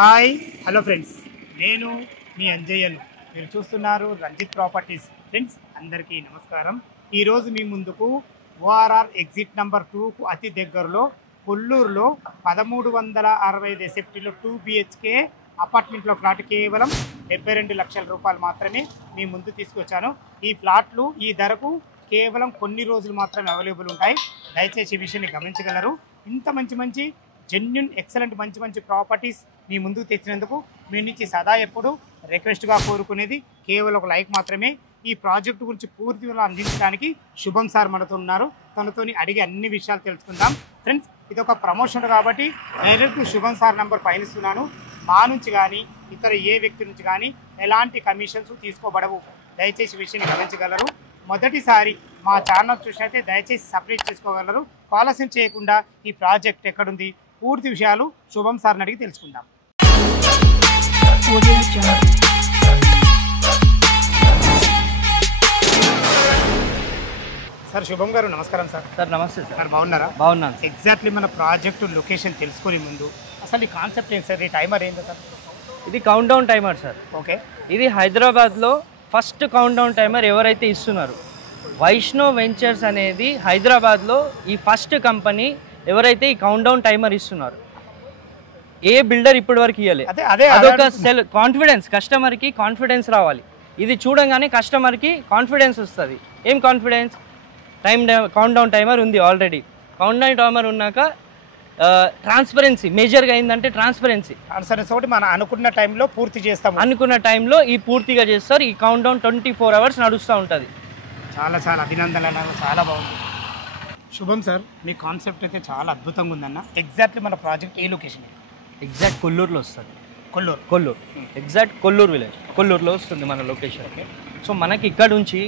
Hi hello friends, నేను మీ అంజయ్యను. మీరు చూస్తున్నారు రంజిత్ ప్రాపర్టీస్. ఫ్రెండ్స్ అందరికీ నమస్కారం. ఈరోజు మీ ముందుకు ఓఆర్ఆర్ ఎగ్జిట్ నెంబర్ 2కు అతి దగ్గరలో కొల్లూరులో 1365 ఎస్ఎఫ్టీలో 2 BHK అపార్ట్మెంట్లో ఫ్లాట్ కేవలం 72 లక్షల రూపాయలు మాత్రమే మీ ముందు తీసుకొచ్చాను. ఈ ఫ్లాట్లు ఈ ధరకు కేవలం కొన్ని రోజులు మాత్రమే అవైలబుల్ ఉంటాయి. దయచేసి ఈ విషయాన్ని గమనించగలరు. ఇంత మంచి జెన్యున్ ఎక్సలెంట్ మంచి ప్రాపర్టీస్ మీ ముందుకు తెచ్చినందుకు మీ నుంచి సదా ఎప్పుడు రిక్వెస్ట్గా కోరుకునేది కేవలం ఒక లైక్ మాత్రమే. ఈ ప్రాజెక్టు గురించి పూర్తిగా అందించడానికి శుభం సార్ మనతో ఉన్నారు. తనతోని అడిగి అన్ని విషయాలు తెలుసుకుందాం. ఫ్రెండ్స్, ఇది ఒక ప్రమోషన్ కాబట్టి డైరెక్ట్ శుభం సార్ నెంబర్ పైనిస్తున్నాను. మా నుంచి కానీ ఇతర ఏ వ్యక్తి నుంచి కానీ ఎలాంటి కమిషన్స్ తీసుకోబడవు. దయచేసి విషయాన్ని గమనించగలరు. మొదటిసారి మా ఛానల్ చూసినైతే దయచేసి సబ్స్క్రైబ్ చేసుకోగలరు. ఆలస్యం చేయకుండా ఈ ప్రాజెక్ట్ ఎక్కడుంది పూర్తి విషయాలు శుభం సార్ని అడిగి తెలుసుకుందాం. సార్ శుభం గారు నమస్కారం. సార్ నమస్తే సార్, బాగున్నారా? బాగున్నాను. ఎగ్జాక్ట్లీ మన ప్రాజెక్టు లొకేషన్ తెలుసుకునే ముందు అసలు ఈ కాన్సెప్ట్ ఏంటి సార్? ఈ టైమర్ ఏంటి సార్? ఇది count down timer sir. Okay, ఇది హైదరాబాద్లో ఫస్ట్ కౌంట్ డౌన్ టైమర్ ఎవరైతే ఇస్తున్నారు, వైష్ణవ్ వెంచర్స్ అనేది హైదరాబాద్లో ఈ ఫస్ట్ కంపెనీ ఎవరైతే ఈ కౌంట్ డౌన్ టైమర్ ఇస్తున్నారు. ఏ బిల్డర్ ఇప్పటి వరకు ఇవ్వలేదు. అదొక సెల్ కాన్ఫిడెన్స్, కస్టమర్కి కాన్ఫిడెన్స్ రావాలి. ఇది చూడంగానే కస్టమర్కి కాన్ఫిడెన్స్ వస్తుంది. ఏం కాన్ఫిడెన్స్? కౌంట్ డౌన్ టైమర్ ఉంది ఆల్రెడీ. కౌంట్ డౌన్ టైమర్ ఉన్నాక ట్రాన్స్పరెన్సీ మేజర్గా అయిందంటే ట్రాన్స్పరెన్సీ మనం అనుకున్న టైంలో పూర్తి చేస్తాం. అనుకున్న టైంలో ఈ పూర్తిగా చేస్తారు. ఈ కౌంట్ డౌన్ 24 hours నడుస్తూ ఉంటుంది. చాలా అభినందనలు, చాలా బాగుంది. శుభం సార్, మీ కాన్సెప్ట్ అయితే చాలా అద్భుతంగా ఉందన్న. ఎగ్జాక్ట్లీ మన ప్రాజెక్ట్ ఏ లొకేషన్? ఎగ్జాక్ట్ కొల్లూరులో వస్తుంది. కొల్లూరు ఎగ్జాక్ట్ కొల్లూరు విలేజ్, కొల్లూరులో వస్తుంది మన లొకేషన్. ఓకే, సో మనకి ఇక్కడ నుంచి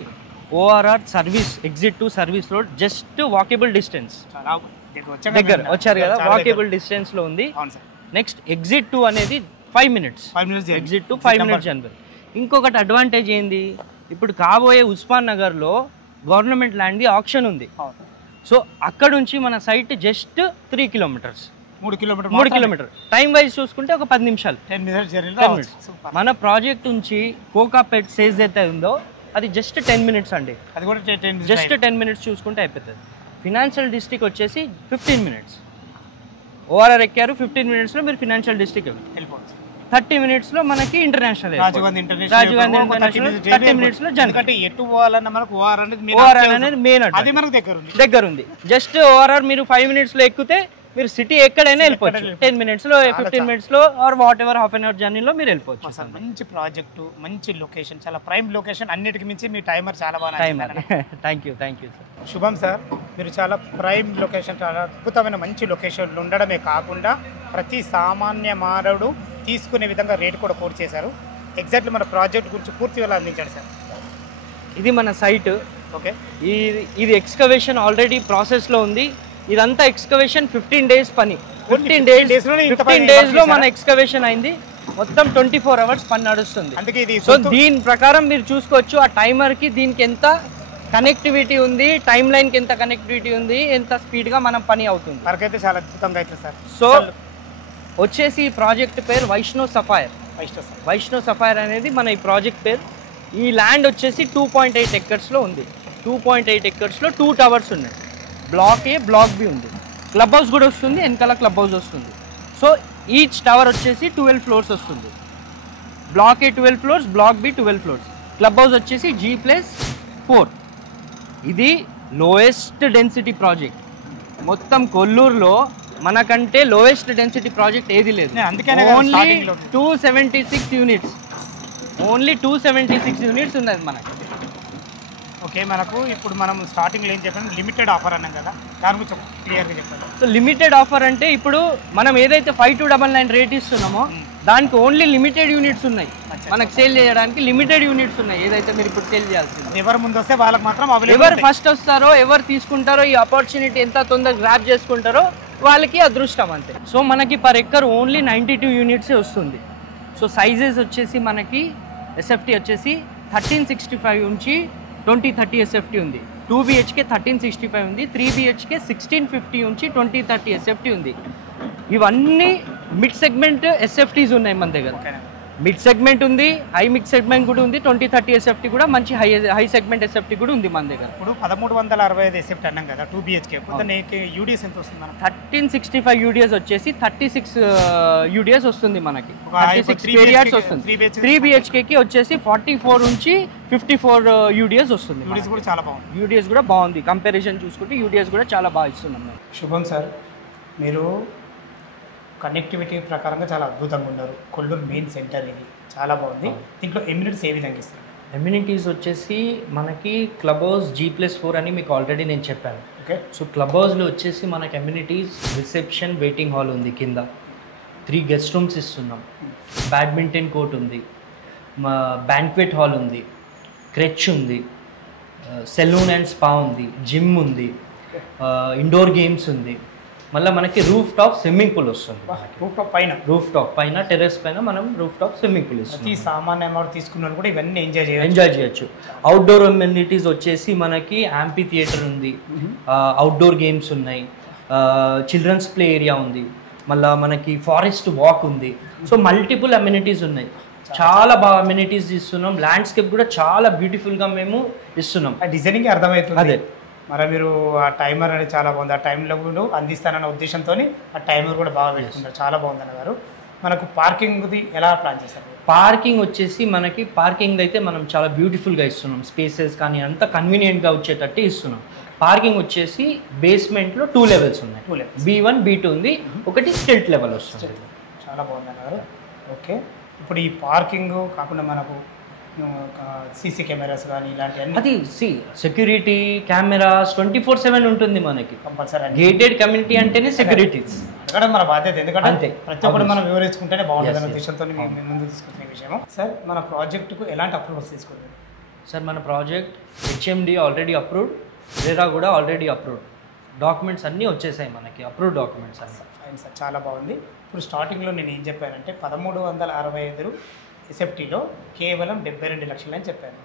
ORR service exit to service road just walkable distance దగ్గర వచ్చారు కదా, వాకేబుల్ డిస్టెన్స్లో ఉంది. నెక్స్ట్ ఎగ్జిట్ 2 అనేది 5 minutes. Exit 2 5 minutes general. ఇంకొకటి అడ్వాంటేజ్ ఏంది, ఇప్పుడు కాబోయే ఉస్మాన్ నగర్లో గవర్నమెంట్ ల్యాండ్ది ఆప్షన్ ఉంది. సో అక్కడ నుంచి మన site just 3 kilometers. 3 kilometers. Time wise చూసుకుంటే ఒక 10 నిమిషాలు, 10 minutes. మన ప్రాజెక్ట్ నుంచి కోకాపేట్ సేజ్ అయితే ఉందో అది జస్ట్ 10 minutes అండి. అది కూడా జస్ట్ 10 minutes చూసుకుంటే అయిపోతుంది. ఫినాన్షియల్ డిస్ట్రిక్ట్ వచ్చేసి 15 minutes. ఓఆర్ఆర్ ఎక్కారు, 15 minutesలో మీరు ఫినాన్షియల్ డిస్ట్రిక్ట్ వెళ్ళిపోవచ్చు. 30 minutesలో మనకి ఇంటర్నేషనల్ రాజీవ్ గాంధీ ఇంటర్నేషనల్ 30 minutesలో జనరల్. ఎటు పోవాలన్నా మనకు ఓఆర్ఆర్ అనేది మెయిన్ అది మనకు దగ్గర ఉంది. జస్ట్ ఓఆర్ఆర్ మీరు 5 minutesలో ఎక్కితే మీరు సిటీ ఎక్కడైనా వెళ్ళిపోవచ్చు. 10 minutesలో 15 minutesలో or whatever half an hour జర్నీలో మీరు వెళ్ళిపోవచ్చు. మంచి ప్రాజెక్టు, మంచి లొకేషన్, చాలా ప్రైమ్ లొకేషన్. అన్నిటికి మించి మీ టైమర్ చాలా బాగా. Thank you sir. శుభం సార్, మీరు చాలా ప్రైమ్ లొకేషన్, చాలా అద్భుతమైన మంచి లొకేషన్లు ఉండడమే కాకుండా ప్రతి సామాన్య మానవుడు తీసుకునే విధంగా రేటు కూడా కోట్ చేశారు. ఎగ్జాక్ట్లీ మన ప్రాజెక్ట్ గురించి పూర్తిగా అందించండి సార్. ఇది మన సైట్. ఓకే, ఇది ఎక్స్కవేషన్ ఆల్రెడీ ప్రాసెస్లో ఉంది. ఇదంతా ఎక్స్కవేషన్ 15 days పని. 15 daysలో మన ఎక్స్కవేషన్ అయింది. మొత్తం 24 hours పని నడుస్తుంది. సో దీని ప్రకారం మీరు చూసుకోవచ్చు ఆ టైమర్కి దీనికి ఎంత కనెక్టివిటీ ఉంది, టైం లైన్కి ఎంత కనెక్టివిటీ ఉంది, ఎంత స్పీడ్గా మనం పని అవుతుంది. మనకైతే చాలా అద్భుతంగా అవుతుంది సార్. సో వచ్చేసి ఈ ప్రాజెక్ట్ పేరు వైష్ణవ్ సఫైర్ అనేది మన ఈ ప్రాజెక్ట్ పేరు. ఈ ల్యాండ్ వచ్చేసి 2.8 acresలో ఉంది. 2.8 acresలో 2 towers ఉన్నాయి. బ్లాక్ ఏ, బ్లాక్ బి ఉంది. క్లబ్ హౌస్ కూడా వస్తుంది, వెనకాల క్లబ్ హౌస్ వస్తుంది. సో ఈచ్ టవర్ వచ్చేసి 12 floors వస్తుంది. Block A 12 floors, block B 12 floors. Club house వచ్చేసి G+4. ఇది లోయెస్ట్ డెన్సిటీ ప్రాజెక్ట్ మొత్తం కొల్లూరులో. మనకంటే లోయెస్ట్ డెన్సిటీ ప్రాజెక్ట్ ఏది లేదు. Only 276 units. ఓన్లీ 276 units ఉన్నది మనకి. ఓకే, మనకు ఇప్పుడు మనం స్టార్టింగ్లో ఏం చెప్పాము, లిమిటెడ్ ఆఫర్ అన్నాం కదా, దాని గురించి క్లియర్గా చెప్పాలి. సో లిమిటెడ్ ఆఫర్ అంటే ఇప్పుడు మనం ఏదైతే 5299 రేట్ ఇస్తున్నామో దానికి ఓన్లీ లిమిటెడ్ యూనిట్స్ ఉన్నాయి. మనకు సేల్ చేయడానికి లిమిటెడ్ యూనిట్స్ ఉన్నాయి. ఏదైతే మీరు ఇప్పుడు సేల్ చేయాల్సింది, ఎవరు ముందు వస్తే వాళ్ళకి మాత్రం ఎవరు ఫస్ట్ వస్తారో, ఎవరు తీసుకుంటారో, ఈ ఆపర్చునిటీ ఎంత తొందరగా గ్రాప్ చేసుకుంటారో వాళ్ళకి అదృష్టం అంతే. సో మనకి పర్ ఎక్కర్ ఓన్లీ 92 units వస్తుంది. సో సైజెస్ వచ్చేసి మనకి ఎస్ఎఫ్టీ వచ్చేసి 1365 నుంచి 2030 ఎస్ఎఫ్టీ ఉంది. 2 BHK 1365 ఉంది. 3 BHK 1650 నుంచి 2030 ఎస్ఎఫ్టీ ఉంది. ఇవన్నీ మిడ్ సెగ్మెంట్ ఎస్ఎఫ్టీస్ ఉన్నాయి మన దగ్గర. ఓకేనా. మిడ్ సెగ్మెంట్ ఉంది, హై మిడ్ సెగ్మెంట్ కూడా ఉంది, 20-30 ఎస్ఎఫ్టీ కూడా మంచి హై సెగ్మెంట్ ఎస్ఎఫ్టీ కూడా ఉంది మన దగ్గర. ఇప్పుడు 1365 ఎస్ఎఫ్టీ అన్నాం కదా 2 BHK. కొంత యూడిఎస్ ఎంత వస్తుంది మనకు? 1365 యూడిఎస్ వచ్చేసి 36 యూడిఎస్ వస్తుంది మనకి. 36 3 పెరియార్డ్స్ వస్తుంది. 3 BHKకి వచ్చేసి 44 నుంచి 54 యూడిఎస్ వస్తుంది. యూడిఎస్ కూడా చాలా బాగుంది. యూడిఎస్ కూడా బాగుంది, కంపారిజన్ చూసుకుంటే యూడిఎస్ కూడా చాలా బాగా ఇస్తున్నాం. శుభం సార్, మీరు కనెక్టివిటీ ప్రకారంగా చాలా అద్భుతంగా ఉన్నారు. కొల్లూరు మెయిన్ సెంటర్ ఇది చాలా బాగుంది. దీంట్లో ఎమ్యూనిటీస్ ఏ విధంగా ఇస్తారు? ఎమ్యూనిటీస్ వచ్చేసి మనకి క్లబ్ హౌస్ G+4 అని మీకు ఆల్రెడీ నేను చెప్పాను. ఓకే. సో క్లబ్ హౌస్లో వచ్చేసి మనకి ఎమ్యూనిటీస్ రిసెప్షన్ వెయిటింగ్ హాల్ ఉంది, కింద 3 గెస్ట్ రూమ్స్ ఇస్తున్నాం, బ్యాడ్మింటన్ కోర్ట్ ఉంది, మా బ్యాంక్వెట్ హాల్ ఉంది, క్రెచ్ ఉంది, సెలూన్ అండ్ స్పా ఉంది, జిమ్ ఉంది, ఇండోర్ గేమ్స్ ఉంది, మళ్ళీ మనకి రూఫ్ టాప్ స్విమ్మింగ్ పూల్ వస్తుంది. రూఫ్ టాప్ పైన టెర్రస్ పైన మనం రూఫ్ టాప్ స్విమ్మింగ్ పూల్ ఇస్తుంది. సామాన్య అమౌంట్ తీసుకున్న కూడా ఇవన్నీ ఎంజాయ్ చేయొచ్చు. అవుట్డోర్ అమ్యూనిటీస్ వచ్చేసి మనకి యాంపీ థియేటర్ ఉంది, అవుట్డోర్ గేమ్స్ ఉన్నాయి, చిల్డ్రన్స్ ప్లే ఏరియా ఉంది, మళ్ళీ మనకి ఫారెస్ట్ వాక్ ఉంది. సో మల్టిపుల్ అమ్యూనిటీస్ ఉన్నాయి, చాలా బాగా అమ్యూనిటీస్ ఇస్తున్నాం. ల్యాండ్స్కేప్ కూడా చాలా బ్యూటిఫుల్గా మేము ఇస్తున్నాం. డిజైనింగ్ అర్థమవుతుంది. అదే మరి మీరు ఆ టైమర్ అనేది చాలా బాగుంది, ఆ టైంలో కూడా అందిస్తానన్న ఉద్దేశంతో ఆ టైమర్ కూడా బాగా పెట్టుకుంటారు, చాలా బాగుంది అన్నగారు. మనకు పార్కింగ్ది ఎలా ప్లాన్ చేస్తారు? పార్కింగ్ వచ్చేసి మనకి పార్కింగ్ అయితే మనం చాలా బ్యూటిఫుల్గా ఇస్తున్నాం, స్పేసెస్ కానీ అంతా కన్వీనియంట్గా వచ్చేటట్టు ఇస్తున్నాం. పార్కింగ్ వచ్చేసి బేస్మెంట్లో 2 లెవెల్స్ ఉన్నాయి, 2 levels, B1 B2 ఉంది, ఒకటి స్టిల్ట్ లెవెల్ వస్తుంది. చాలా బాగుంది అన్నగారు. ఓకే. ఇప్పుడు ఈ పార్కింగ్ కాకుండా మనకు సీసీ కెమెరాస్ కానీ ఇలాంటివన్నీ అది సెక్యూరిటీ కెమెరాస్ 24/7 ఉంటుంది మనకి. కంపల్సరీ గేటెడ్ కమ్యూనిటీ అంటేనే సెక్యూరిటీస్ అడగడం మన బాధ్యత, ఎందుకంటే అంతే, ప్రతి ఒక్కటి మనం వివరించుకుంటేనే బాగుంటుంది అనే ఉద్దేశంతో మేము ముందు తీసుకొచ్చిన విషయం. సార్, మన ప్రాజెక్టుకు ఎలాంటి అప్రూవల్స్ తీసుకుంది? సార్, మన project HMD already approved, RERA కూడా ఆల్రెడీ అప్రూవ్డ్, డాక్యుమెంట్స్ అన్నీ వచ్చేసాయి మనకి, అప్రూవ్డ్ డాక్యుమెంట్స్ అన్నీ. ఫైన్ సార్, చాలా బాగుంది. ఇప్పుడు స్టార్టింగ్లో నేను ఏం చెప్పానంటే 1365 ఎస్ఎఫ్టీలో కేవలం 72 లక్షలు అని చెప్పాను.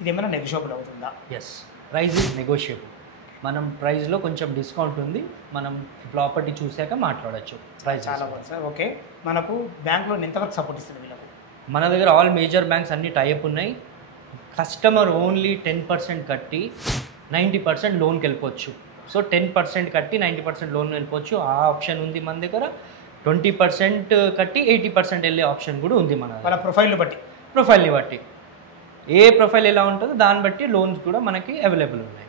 ఇది ఏమైనా నెగోషియబుల్ అవుతుందా? Yes, price is negotiable. మనం ప్రైస్లో కొంచెం డిస్కౌంట్ ఉంది, మనం ప్రాపర్టీ చూసాక మాట్లాడచ్చు. ప్రైస్ చాలా బాగుంది సార్. ఓకే. మనకు బ్యాంక్లో ఎంతవరకు సపోర్ట్ ఇస్తుంది వీళ్ళకు? మన దగ్గర ఆల్ మేజర్ బ్యాంక్స్ అన్నీ టైఅప్ ఉన్నాయి. కస్టమర్ ఓన్లీ 10% కట్టి 90% లోన్కి వెళ్ళిపోవచ్చు. సో 10% కట్టి 90% లోన్ వెళ్ళిపోవచ్చు, ఆ ఆప్షన్ ఉంది మన దగ్గర. 20% కట్టి 80% వెళ్ళే ఆప్షన్ కూడా ఉంది మన వాళ్ళ ప్రొఫైల్ని బట్టి ఏ ప్రొఫైల్ ఎలా ఉంటుందో దాన్ని బట్టి లోన్స్ కూడా మనకి అవైలబుల్ ఉన్నాయి.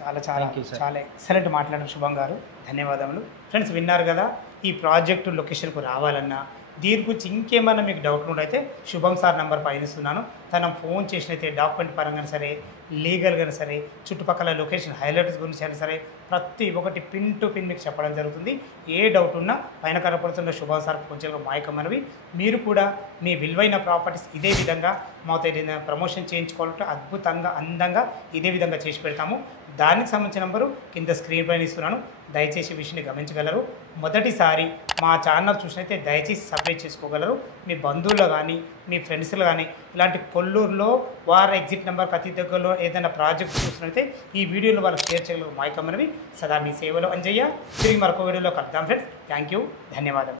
చాలా చాలా చాలా ఎక్సలెంట్ మాట్లాడారు శుభం గారు, ధన్యవాదములు. ఫ్రెండ్స్, విన్నారు కదా, ఈ ప్రాజెక్టు లొకేషన్కు రావాలన్నా దీని గురించి ఇంకేమైనా మీకు డౌట్ ఉంటే శుభం సార్ నెంబర్ పైన ఇస్తున్నాను. తను ఫోన్ చేసినైతే డాక్యుమెంట్ పరంగా సరే, లీగల్గా సరే, చుట్టుపక్కల లొకేషన్ హైలైట్స్ గురించి అయినా సరే ప్రతి ఒక్కటి పిన్ టు పిన్ మీకు చెప్పడం జరుగుతుంది. ఏ డౌట్ ఉన్నా పైన కనపడుతున్న శుభం సార్ కొంచెం మాయకమనవి. మీరు కూడా మీ విలువైన ప్రాపర్టీస్ ఇదే విధంగా మాతో ఏదైనా ప్రమోషన్ చేయించుకోవాలంటే అద్భుతంగా అందంగా ఇదే విధంగా చేసి పెడతాము. దానికి సంబంధించిన నెంబరు కింద స్క్రీన్ పైన ఇస్తున్నాను, దయచేసి విషయాన్ని గమనించగలరు. మొదటిసారి మా ఛానల్ చూసినైతే దయచేసి సబ్స్క్రైబ్ చేసుకోగలరు. మీ బంధువులు కానీ మీ ఫ్రెండ్స్లు కానీ ఇలాంటి కొల్లూరులో వారి ఎగ్జిట్ నెంబర్కి అతి దగ్గరలో ఏదైనా ప్రాజెక్ట్ చూసినట్లయితే ఈ వీడియోలో వాళ్ళకి షేర్ చేయగలరు. మాయకమ్మనివి సదా మీ సేవలో అంజయ్య. తిరిగి మరొక వీడియోలో కలుద్దాం ఫ్రెండ్స్. థ్యాంక్ యూ, ధన్యవాదాలు.